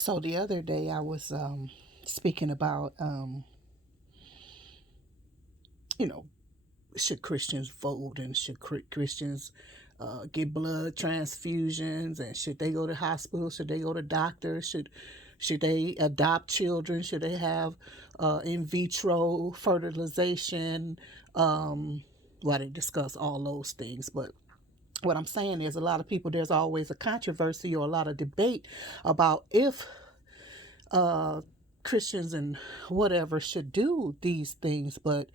So the other day I was speaking about, you know, should Christians vote and should Christians get blood transfusions, and should they go to hospitals? Should they go to doctors? Should they adopt children? Should they have in vitro fertilization? Well, I didn't discuss all those things, but what I'm saying is a lot of people, there's always a controversy or a lot of debate about if uh, Christians and whatever should do these things. But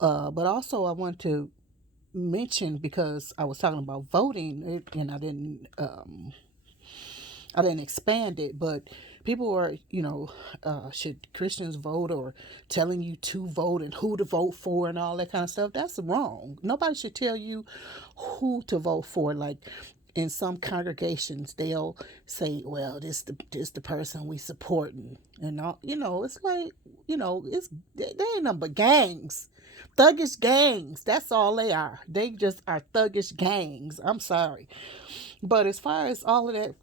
also I want to mention, because I was talking about voting and I didn't expand it, but people are, should Christians vote, or telling you to vote and who to vote for and all that kind of stuff. That's wrong. Nobody should tell you who to vote for. Like in some congregations, they'll say, "Well, this the person we supporting," and all. It's like, it's they ain't nothing but gangs, thuggish gangs. That's all they are. They just are thuggish gangs. I'm sorry, but as far as all of that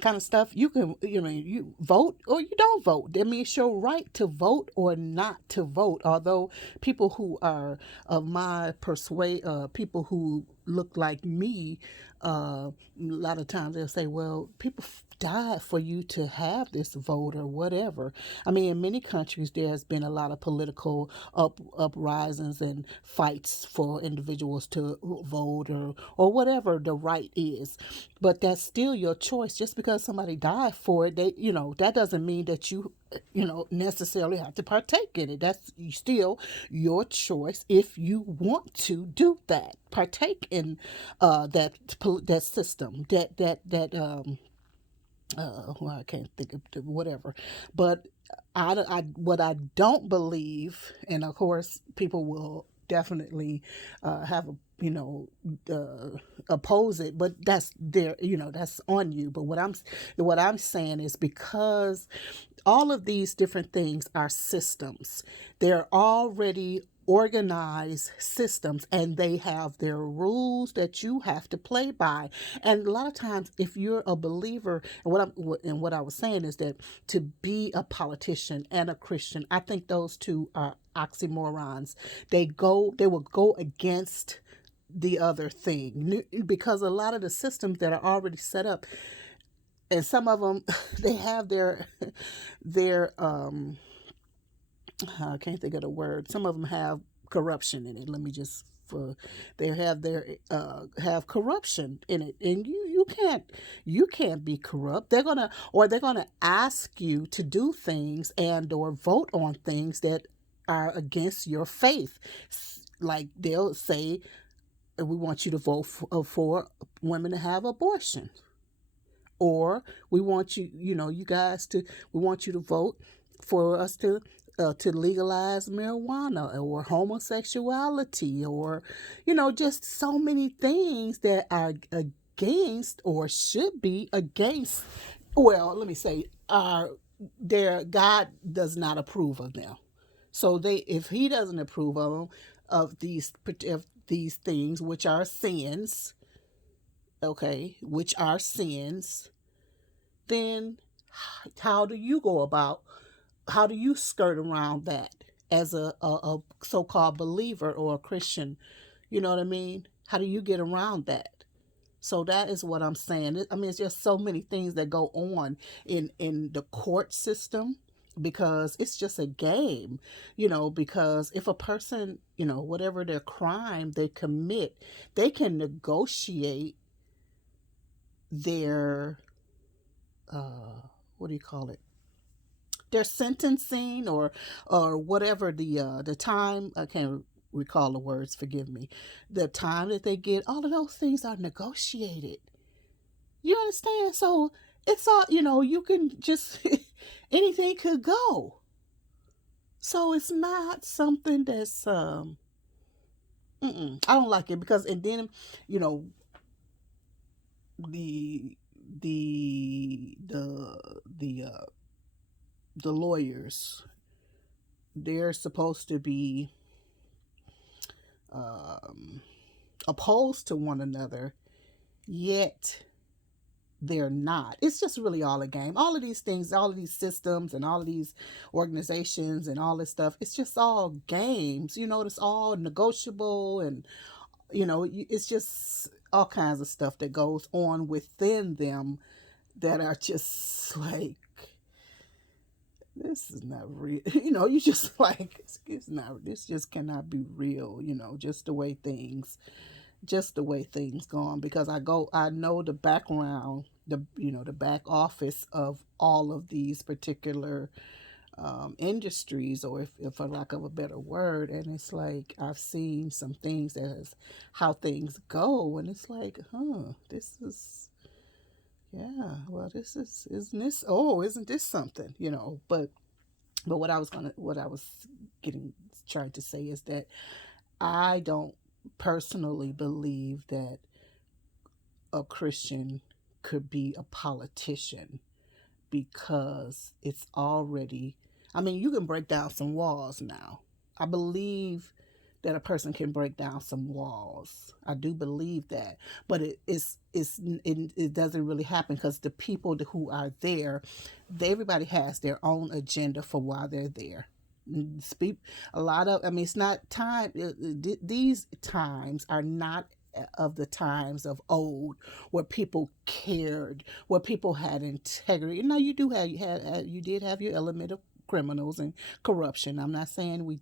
kind of stuff, you can, you vote or you don't vote. I mean, it's your right to vote or not to vote. Although people who are of my persuade, people who look like me, a lot of times they'll say, well, people died for you to have this vote or whatever. I mean, in many countries there has been a lot of political uprisings and fights for individuals to vote, or whatever the right is. But that's still your choice. Just because somebody died for it, that doesn't mean that you necessarily have to partake in it. That's still your choice if you want to do that. Partake in that system, well, I can't think of whatever. But what I don't believe, and of course people will definitely have a, oppose it, but that's there, that's on you. But what I'm saying is, because all of these different things are systems. They're already organized systems, and they have their rules that you have to play by. And a lot of times, if you're a believer, and what I was saying is that to be a politician and a Christian, I think those two are oxymorons. They will go against the other thing, because a lot of the systems that are already set up, and some of them they have their I can't think of the word. Some of them have corruption in it. Let me just for they have corruption in it, and you can't be corrupt. They're gonna ask you to do things and or vote on things that are against your faith. Like they'll say, we want you to vote for women to have abortion, or we want you guys to we want you to vote for us to legalize marijuana or homosexuality, or just so many things that are against or should be against. Well, let me say, are their God does not approve of them. So if he doesn't approve of them, of these things, which are sins, okay, which are sins, then how do you go about, how do you skirt around that as a so-called believer or a Christian? You know what I mean? How do you get around that? So that is what I'm saying. I mean, it's just so many things that go on in the court system, because it's just a game, because if a person, whatever their crime they commit, they can negotiate their what do you call it, their sentencing, or whatever the time. I can't recall the words, forgive me. The time that they get, all of those things are negotiated. You understand? So it's all, you can just anything could go. So it's not something that's I don't like it, because, and then, you know the the the lawyers, they're supposed to be um, opposed to one another, yet they're not. It's just really all a game. All of these things, all of these systems, and all of these organizations, and all this stuff, it's just all games. It's all negotiable, and it's just all kinds of stuff that goes on within them that are just like, this is not real. You just like, it's not, this just cannot be real. Just the way things go on, because I know the background, the back office of all of these particular industries, or if for lack of a better word. And it's like, I've seen some things as how things go, and it's like, this is, yeah, well, this is, isn't this, oh, isn't this something, but what I was getting trying to say is that I don't personally believe that a Christian could be a politician, because it's already, I mean, you can break down some walls now. I believe that a person can break down some walls. I do believe that. But it doesn't really happen, because the people who are there, everybody has their own agenda for why they're there. Speak a lot of, I mean, it's not time, these times are not of the times of old, where people cared, where people had integrity. Now, you did have your element of criminals and corruption. I'm not saying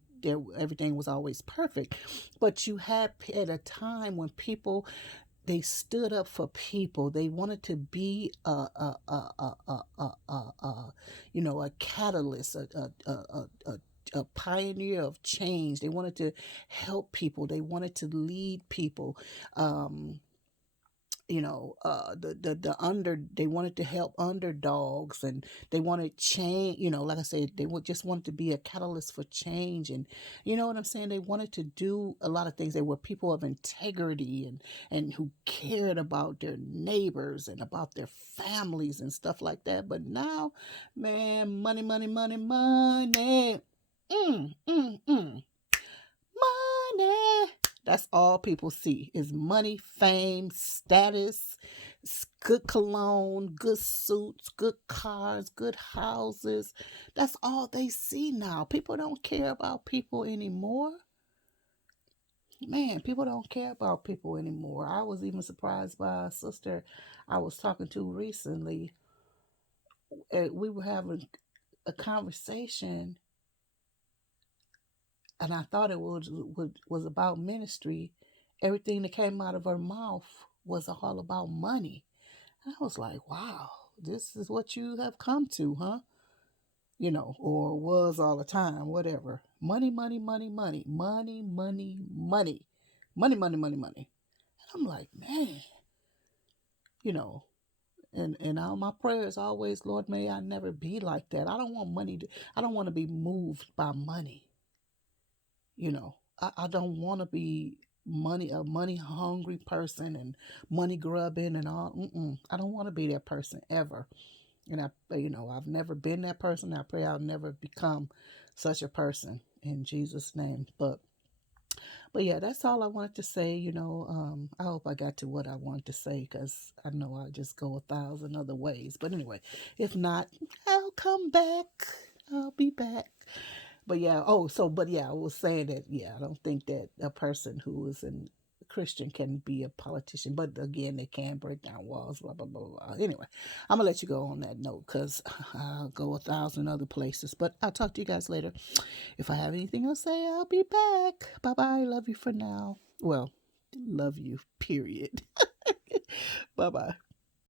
everything was always perfect, but you had at a time when people, they stood up for people. They wanted to be a catalyst, a pioneer of change. They wanted to help people. They wanted to lead people. Um, the under, they wanted to help underdogs, and they wanted change. Like I said, they would just wanted to be a catalyst for change, and you know what I'm saying. They wanted to do a lot of things. They were people of integrity, and who cared about their neighbors and about their families and stuff like that. But now, man, money, money, money, money. Mm. Money. That's all people see is money, fame, status, good cologne, good suits, good cars, good houses. That's all they see now. People don't care about people anymore. Man, people don't care about people anymore. I was even surprised by a sister I was talking to recently. We were having a conversation, and I thought it was about ministry. Everything that came out of her mouth was all about money. And I was like, wow, this is what you have come to, huh? Or was all the time, whatever. Money, money, money, money, money, money, money, money, money, money, money. And I'm like, man, you know, and all my prayers always, Lord, may I never be like that. I don't want money I don't want to be moved by money. I don't want to be a money hungry person and money grubbing and all. I don't want to be that person ever. And I've never been that person. I pray I'll never become such a person in Jesus' name. But yeah, that's all I wanted to say. I hope I got to what I wanted to say, because I know I'll just go 1,000 other ways. But anyway, if not, I'll come back. I'll be back. But yeah, but yeah, I was saying that, yeah, I don't think that a person who is a Christian can be a politician. But again, they can break down walls, blah, blah, blah, blah. Anyway, I'm going to let you go on that note, because I'll go 1,000 other places. But I'll talk to you guys later. If I have anything else to say, I'll be back. Bye bye. Love you for now. Well, love you, period. Bye bye.